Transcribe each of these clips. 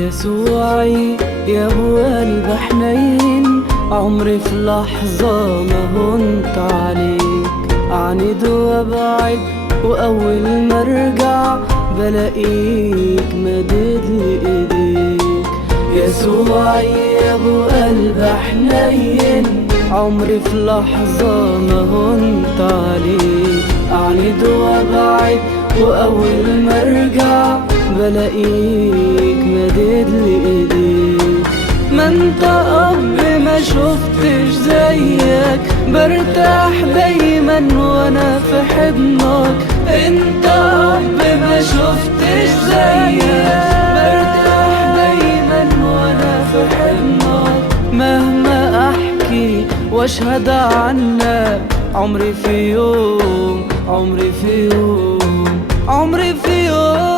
يسوعي يا ابو قلب حنين، عمري في لحظة ما هنت عليك، اعند وابعد واول ما ارجع بلاقيك مدد لي ايديك. يسوعي يا ابو قلب حنين، عمري في لحظة ما هنت عليك، اعند وابعد واول ما ارجع بلاقيك مدد لي ايديك. ما انت اب ما شفتش زيك، برتاح دايما وانا في حضنك. انت اب ما شفتش زيك، برتاح دايما وانا في حضنك. مهما احكي واشهد عنك، عمري في يوم، عمري في يوم، عمري في يوم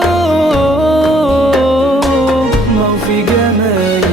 ما في جمالك.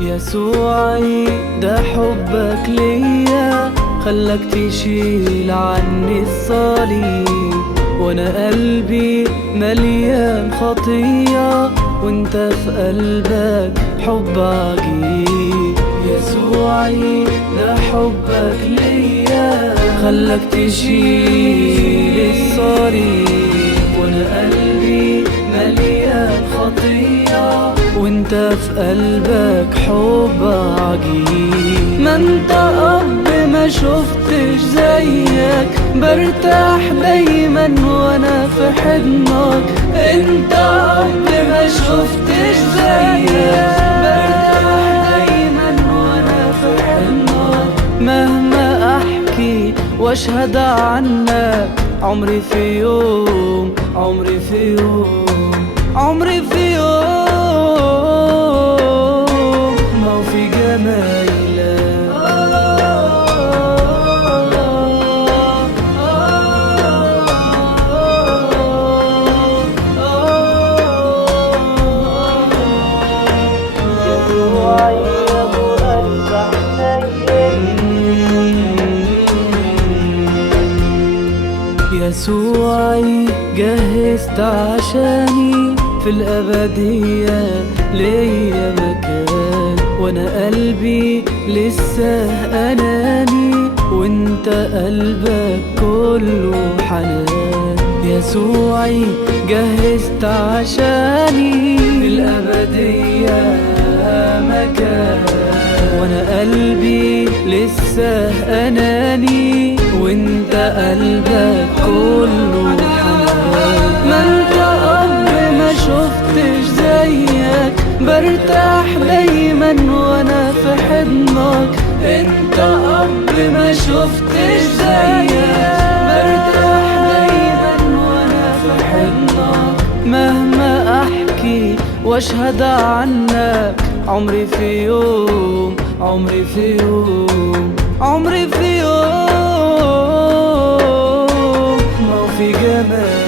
يسوعي ده حبك ليا خلك تشيل عني الصليب، وانا قلبي مليان خطية وانت في قلبك حب عجيب. يسوعي ده حبك ليا خلك تشيل الصليب، وانا قلبي مليان خطية وانت في قلبك حب عجيب. ما انت اب ما شفتش زيك، برتاح دايما وانا في حضنك. انت اب ما شفتش زيك، برتاح دايما وانا في حضنك. مهما احكي واشهد عنك، عمري في يوم، عمري في يوم، عمري في يوم ما في جمالك. يسوعي جهزت عشاني في الأبدية ليا مكان، وانا قلبي لسه أناني وانت قلبك كله حنان. يسوعي جهزت عشاني في الأبدية مكان، وانا قلبي لسه أناني وانت قلبك كله حنان. ما انت اب ما شفتش زيك، برتاح دايما وانا في حضنك. انت اب ما شفتش زيك، برتاح دايما وانا في حضنك. مهما احكي واشهد عنك، عمري في يوم، عمري في يوم، عمري في يوم ما في جمالك.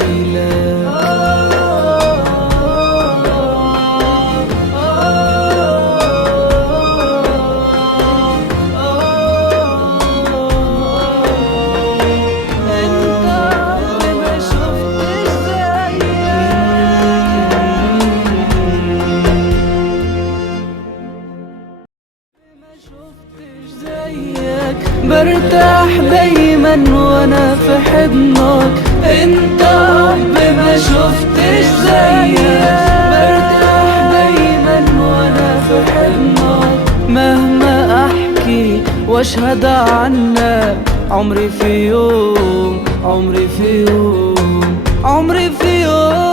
برتاح دايما وانا في حضنك. انت اب ما شفتش زيك، برتاح دايما وانا في حضنك. مهما احكي واشهد عنك، عمري في يوم، عمري في يوم، عمري في يوم